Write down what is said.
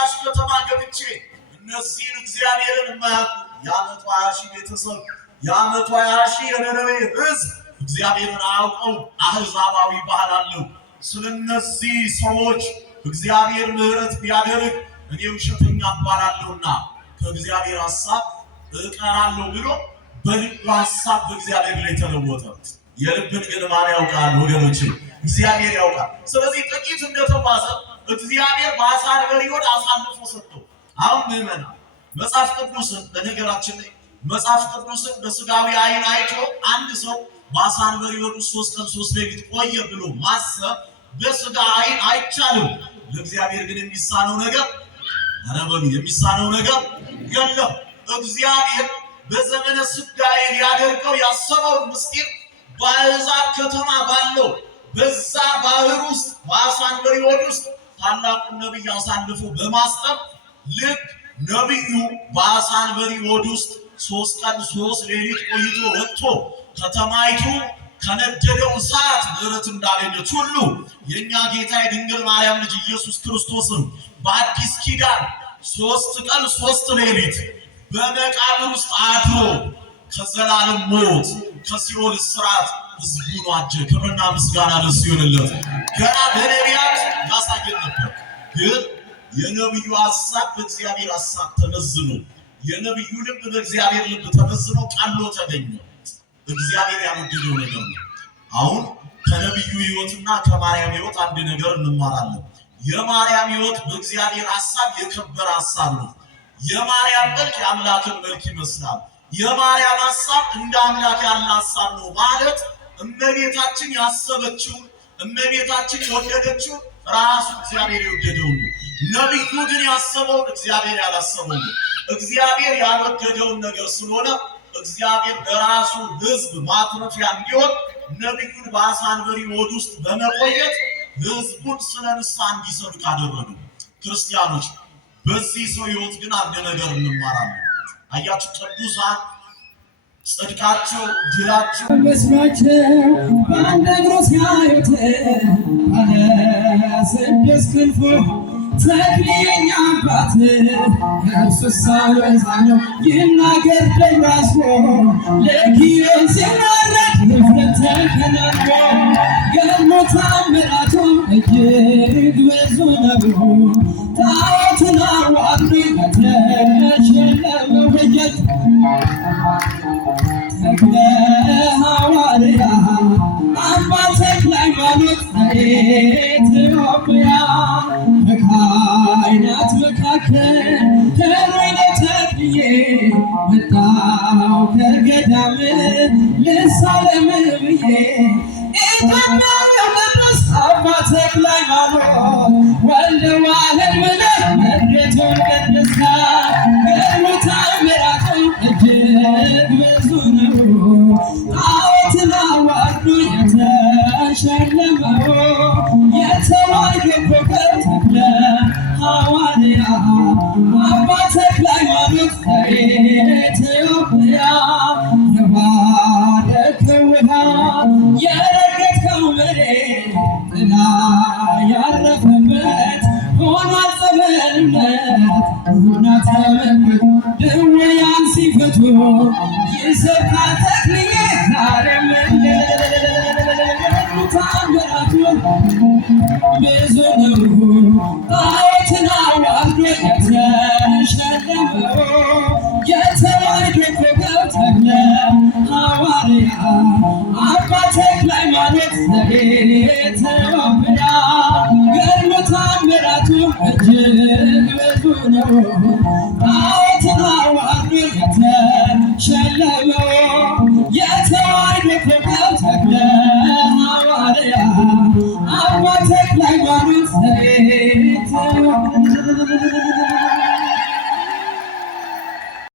ወደዛች ከተማ ገብቼ እነዚህን እግዚአብሔርን የማያውቁ የዓመቱ 20,000 ቤተሰብ የዓመቱ 20,000 የነነዌ ሕዝብ እግዚአብሔርን አያውቀው አህዛባዊ ባህል አለው። ስለነዚህ ሰዎች እግዚአብሔር ምሕረት ቢያደርግ እኔ ውሸተኛ እባላለሁና ከእግዚአብሔር ሐሳብ እቀራለሁ ብሎ በልቡ ሐሳብ በእግዚአብሔር ላይ ተለወጠ። የልብን ግን ማን ያውቃል ወገኖች? እግዚአብሔር ያውቃል። ስለዚህ ጥቂት እንደተባዘ እግዚአብሔር በአሳን በሪዮድ አሳልፎ ሰጥቶ አሁን ምዕመና መጽሐፍ ቅዱስን በነገራችን ላይ መጽሐፍ ቅዱስን በስጋዊ አይን አይቶ አንድ ሰው በአሳን በሪዮድ 3 ቀን 3 ሌሊት ቆየ ብሎ ማሰብ በስጋ አይን አይቻልም። ለእግዚአብሔር ግን የሚሳነው ነገር አረበሉ የሚሳነው ነገር የለም። እግዚአብሔር በዘመነ ስጋዬ ሊያደርገው ያሰበውን ምስጢር በአሕዛብ ከተማ ባለው በዛ ባህር ውስጥ በአሳን በሪዮድ ውስጥ ታላቁን ነቢይ አሳልፎ በማስጠር ልክ ነቢዩ በአሳን በሪዮድ ውስጥ 3 ቀን 3 ሌሊት ቆይቶ ወጥቶ ከተማይቱ ከነደደው እሳት ምሕረት እንዳገኘች ሁሉ የኛ ጌታ የድንግል ማርያም ልጅ ኢየሱስ ክርስቶስም በአዲስ ኪዳን 3 ቀን 3 ሌሊት በመቃብር ውስጥ አድሮ ከዘላለም ሞት ከሲኦል እስራት ሕዝቡን ዋጀ። ክብርና ምስጋና ለእሱ ይሁንለት። ገና በነቢያት ያሳየን ነበር፣ ግን የነቢዩ ሐሳብ በእግዚአብሔር ሐሳብ ተመዝኖ የነቢዩ ልብ በእግዚአብሔር ልብ ተመዝኖ ቀሎ ተገኘ። እግዚአብሔር ያወደደው ነገር ነው። አሁን ከነቢዩ ሕይወትና ከማርያም ሕይወት አንድ ነገር እንማራለን። የማርያም ሕይወት በእግዚአብሔር ሐሳብ የከበረ ሐሳብ ነው። የማርያም መልክ የአምላክን መልክ ይመስላል። የማርያም ሐሳብ እንደ አምላክ ያለ ሐሳብ ነው ማለት እመቤታችን ያሰበችው እመቤታችን የወደደችው ራሱ እግዚአብሔር የወደደው ነው። ነቢዩ ግን ያሰበው እግዚአብሔር ያላሰበው ነው። እግዚአብሔር ያልወደደውን ነገር ስለሆነ እግዚአብሔር በራሱ ሕዝብ ማትረፊያ እንዲሆን ነቢዩን በአሳን በሪዮድ ውስጥ በመቆየት ሕዝቡን ስለ ንስሐ እንዲሰብክ አደረገ። ክርስቲያኖች በዚህ ሰው ሕይወት ግን አንድ ነገር እንማራለን። አያችሁ ቅዱሳን ጽድቃቸው ድላቸው መስማቸው በአንድ እግሩ ሲያዩት አለ 6 ክንፉ ተክሊኛ አባት እርሱ ሳይወዛነው ይናገር ደራስቦ ለኪዮን ሲናረድ ንፍረት ተከናንቦ ገድሞ ታምራቱ እጅግ ብዙ ነው። ጣዖትን አዋርዶ ተሸለመው በጀት ተክለ ሐዋርያ አባ ተክለ ሃይማኖት ኢትዮጵያ በካህናት መካከል ከወይነ ተክልዬ መጣው ከገዳም ልሳለም ብዬ ኢትዮጵያ ቅዱስ አባ ተክለ ሃይማኖት ወልደ ዋህድ ብለህ መድረቱን ቅድስና ገድሉ ታምራቱ እጅግ ብዙ ነው። ጣዖትን አዋርዶ የተሸለመው የተዋሕዶ ኮከብ ተክለ ሐዋርያ አባ ተክለ ሃይማኖት ከኢትዮጵያ የባረከው ውሃ የረገጥከው መሬት ጥላ ያረፈበት ሆኗል ጸበልነት ሆና ተመልክቶ ድውያን ሲፈቱ ይሰብካል ተክልዬ ዛሬም ታምራቱ ብዙ ነው። ጣዖትን አዋርዶ የተሸለመው የተዋሕዶ ኮከብ ተክለ ሐዋርያ አባ ተክለ ሃይማኖት ዘኢትዮጵያ ገድሉ ታምራቱ እጅግ ብዙ ነው።